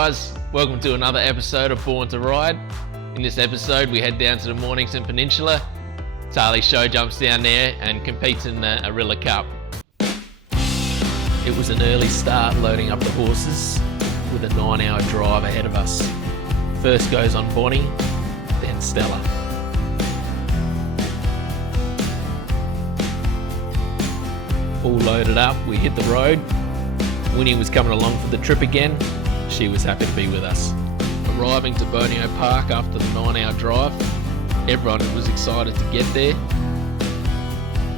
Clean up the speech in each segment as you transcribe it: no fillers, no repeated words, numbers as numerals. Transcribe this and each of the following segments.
guys, welcome to another episode of Born to Ride. In this episode we head down to the Mornington Peninsula. Charlie show jumps down there and competes in the Arilla Cup. It was an early start loading up the horses with a 9-hour drive ahead of us. First goes on Bonnie, then Stella. All loaded up, we hit the road. Winnie was coming along for the trip again. She was happy to be with us. Arriving to Borneo Park after the 9-hour drive, everyone was excited to get there.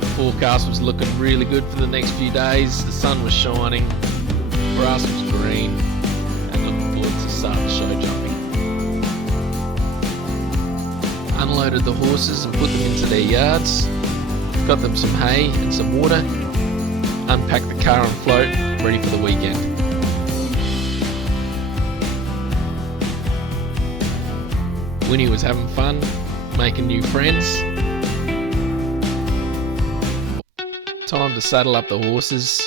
The forecast was looking really good for the next few days. The sun was shining, grass was green, and looking forward to start the show jumping. Unloaded the horses and put them into their yards. Got them some hay and some water. Unpacked the car and float, ready for the weekend. Winnie was having fun, making new friends. Time to saddle up the horses,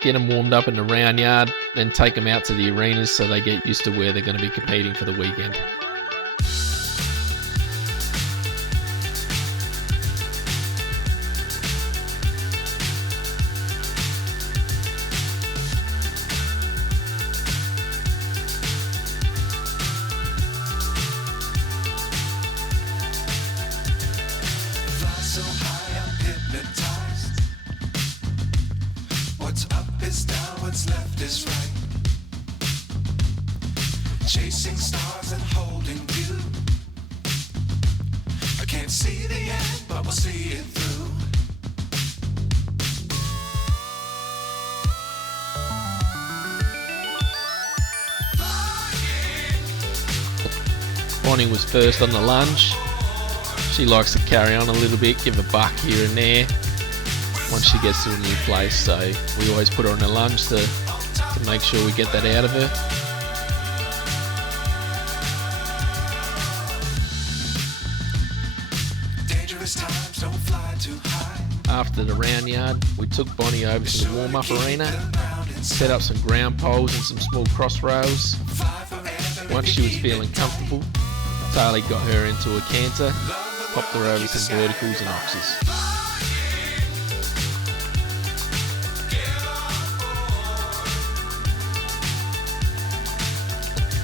get them warmed up in the round yard, then take them out to the arenas so they get used to where they're going to be competing for the weekend. So high I'm hypnotized. What's up is down, what's left is right. Chasing stars and holding you. I can't see the end, but we'll see it through. Bonnie was first on the lunge. She likes to carry on a little bit, give a buck here and there once she gets to a new place, so we always put her on a lunge to make sure we get that out of her. Dangerous times, don't fly too high. After the round yard, we took Bonnie over to the warm-up arena, set up some ground poles and some small cross rails. Once she was feeling comfortable, Charlie got her into a canter, popped her over some verticals and oxes.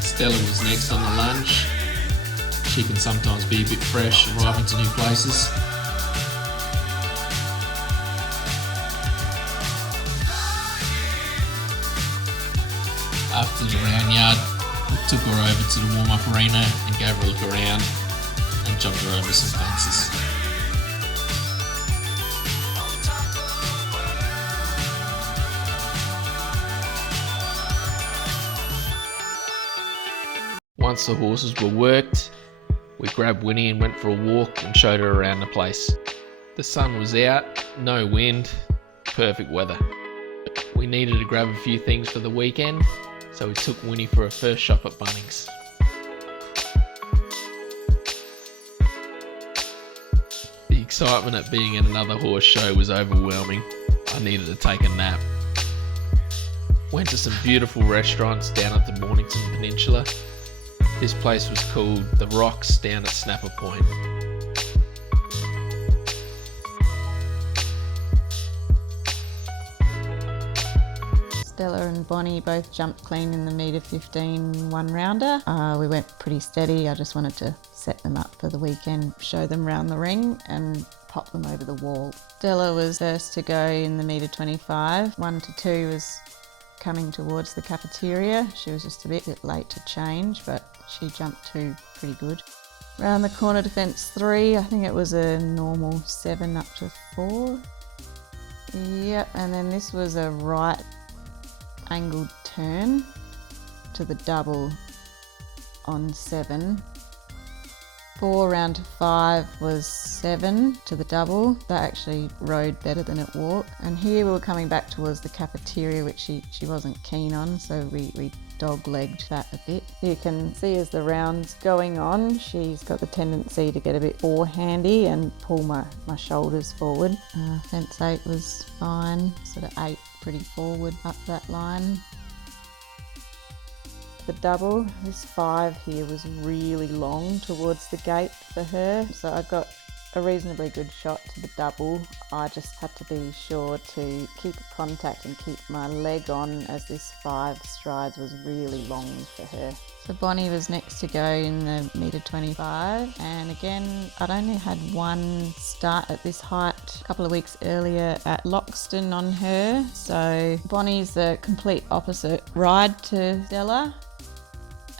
Stella was next on the lunge. She can sometimes be a bit fresh arriving to new places. After the round yard, we took her over to the warm-up arena and gave her a look around and jumped her over some fences. Once the horses were worked, we grabbed Winnie and went for a walk and showed her around the place. The sun was out, no wind, perfect weather. We needed to grab a few things for the weekend, so we took Winnie for her first shop at Bunnings. The excitement at being at another horse show was overwhelming. I needed to take a nap. Went to some beautiful restaurants down at the Mornington Peninsula. This place was called The Rocks down at Snapper Point. Stella and Bonnie both jumped clean in the metre 15 one-rounder. We went pretty steady. I just wanted to set them up for the weekend, show them round the ring and pop them over the wall. Stella was first to go in the metre 25. 1 to 2 was coming towards the cafeteria. She was just a bit late to change, but she jumped 2 pretty good. Round the corner to fence 3, I think it was a normal 7 up to 4. Yep, and then this was a right angled turn to the double on 7. 4 round to 5 was 7 to the double. That actually rode better than it walked. And here we were coming back towards the cafeteria, which she wasn't keen on, so we dog-legged that a bit. You can see as the round's going on, she's got the tendency to get a bit forehandy and pull my shoulders forward. Fence 8 was fine, sort of 8 pretty forward up that line. the double. This 5 here was really long towards the gate for her, so I got a reasonably good shot to the double. I just had to be sure to keep contact and keep my leg on, as this 5 strides was really long for her. So Bonnie was next to go in the metre 25, and again I'd only had one start at this height a couple of weeks earlier at Loxton on her, so Bonnie's the complete opposite ride to Stella.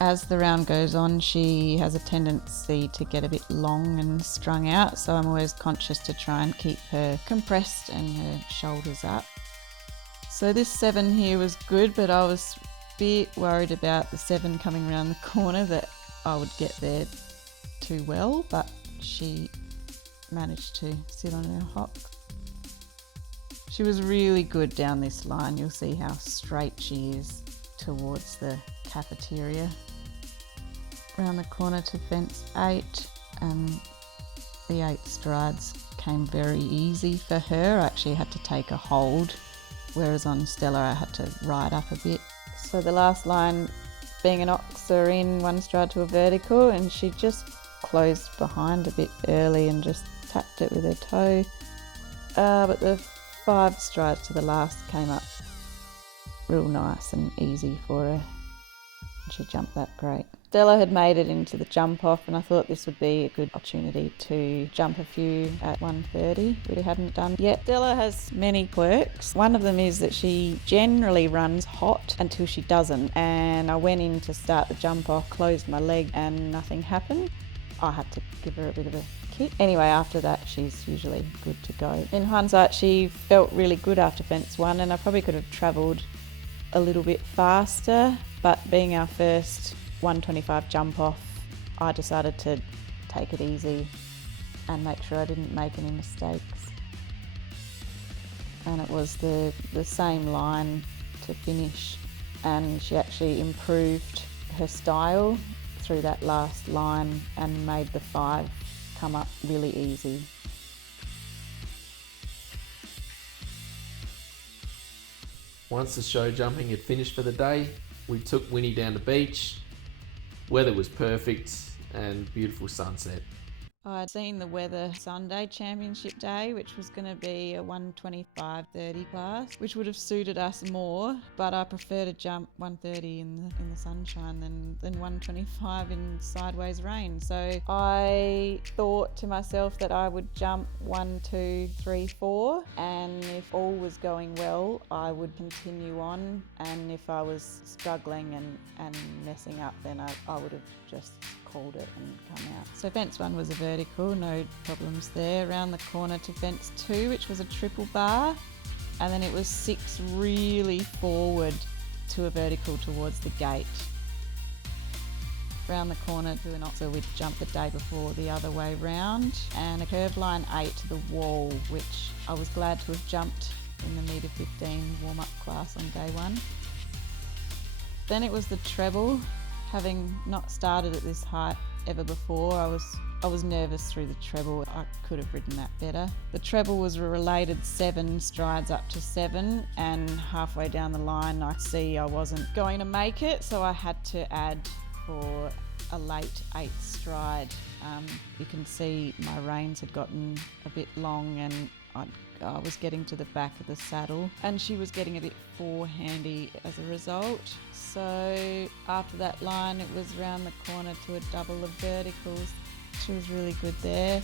As the round goes on, she has a tendency to get a bit long and strung out, so I'm always conscious to try and keep her compressed and her shoulders up. So this 7 here was good, but I was a bit worried about the 7 coming around the corner, that I would get there too well, but she managed to sit on her hocks. She was really good down this line. You'll see how straight she is towards the cafeteria. Round the corner to fence 8, and the 8 strides came very easy for her. I actually had to take a hold, whereas on Stella I had to ride up a bit. So the last line being an oxer in 1 stride to a vertical, and she just closed behind a bit early and just tapped it with her toe. But the 5 strides to the last came up real nice and easy for her. She jumped that great. Stella had made it into the jump off, and I thought this would be a good opportunity to jump a few at 1:30, which we hadn't done yet. Stella has many quirks. One of them is that she generally runs hot until she doesn't, and I went in to start the jump off, closed my leg, and nothing happened. I had to give her a bit of a kick. Anyway, after that she's usually good to go. In hindsight, she felt really good after fence 1, and I probably could have travelled a little bit faster, but being our first 125 jump off, I decided to take it easy and make sure I didn't make any mistakes. And it was the same line to finish, and she actually improved her style through that last line and made the 5 come up really easy. Once the show jumping had finished for the day, we took Winnie down the beach. Weather was perfect and beautiful sunset. I'd seen the weather Sunday championship day, which was going to be a 125-30 class, which would have suited us more, but I prefer to jump 130 in the sunshine than 125 in sideways rain. So I thought to myself that I would jump 1, 2, 3, 4, and if all was going well, I would continue on, and if I was struggling and messing up, then I would have just called it and come out. So fence 1 was a vertical, no problems there. Around the corner to fence 2, which was a triple bar, and then it was 6 really forward to a vertical towards the gate. Round the corner to an oxer, we'd jumped the day before the other way round, and a curve line 8 to the wall, which I was glad to have jumped in the metre 15 warm-up class on day 1. Then it was the treble. Having not started at this height ever before, I was nervous through the treble. I could have ridden that better. The treble was a related 7 strides up to 7, and halfway down the line I see I wasn't going to make it, so I had to add for a late 8 stride. You can see my reins had gotten a bit long, and I was getting to the back of the saddle, and she was getting a bit forehandy as a result. So after that line, it was round the corner to a double of verticals. She was really good there.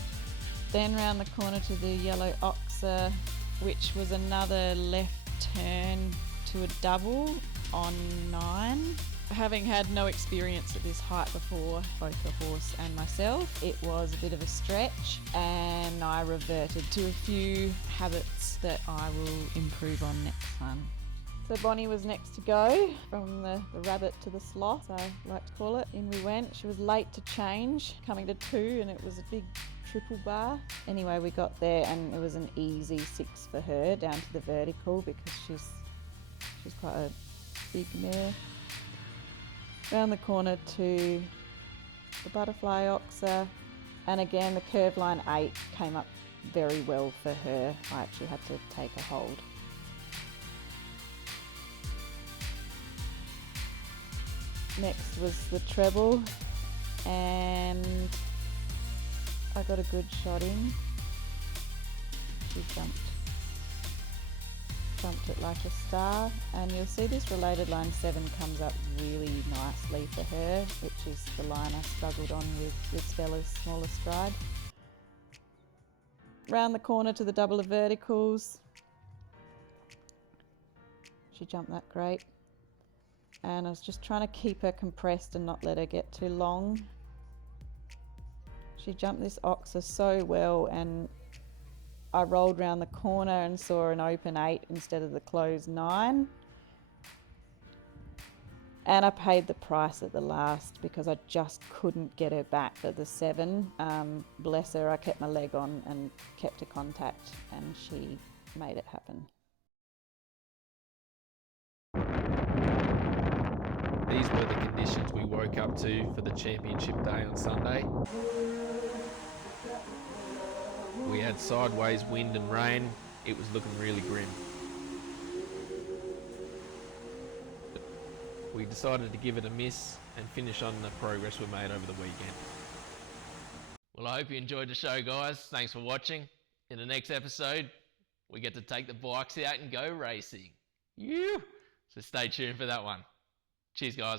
Then round the corner to the yellow oxer, which was another left turn to a double on 9. Having had no experience at this height before, both the horse and myself, it was a bit of a stretch, and I reverted to a few habits that I will improve on next time. So Bonnie was next to go, from the rabbit to the sloth, I like to call it. In we went. She was late to change, coming to 2, and it was a big triple bar. Anyway, we got there, and it was an easy 6 for her down to the vertical, because she's quite a big mare. Round the corner to the butterfly oxer, and again the curve line 8 came up very well for her. I actually had to take a hold. Next was the treble, and I got a good shot in. She jumped it like a star, and you'll see this related line 7 comes up really nicely for her, which is the line I struggled on with Stella's smaller stride. Round the corner to the double of verticals. She jumped that great, and I was just trying to keep her compressed and not let her get too long. She jumped this oxer so well, and I rolled round the corner and saw an open 8 instead of the closed 9. And I paid the price at the last because I just couldn't get her back at the 7. Bless her, I kept my leg on and kept her contact, and she made it happen. These were the conditions we woke up to for the championship day on Sunday. We had sideways wind and rain. It was looking really grim. We decided to give it a miss and finish on the progress we made over the weekend. Well, I hope you enjoyed the show, guys. Thanks for watching. In the next episode, we get to take the bikes out and go racing. So stay tuned for that one. Cheers, guys.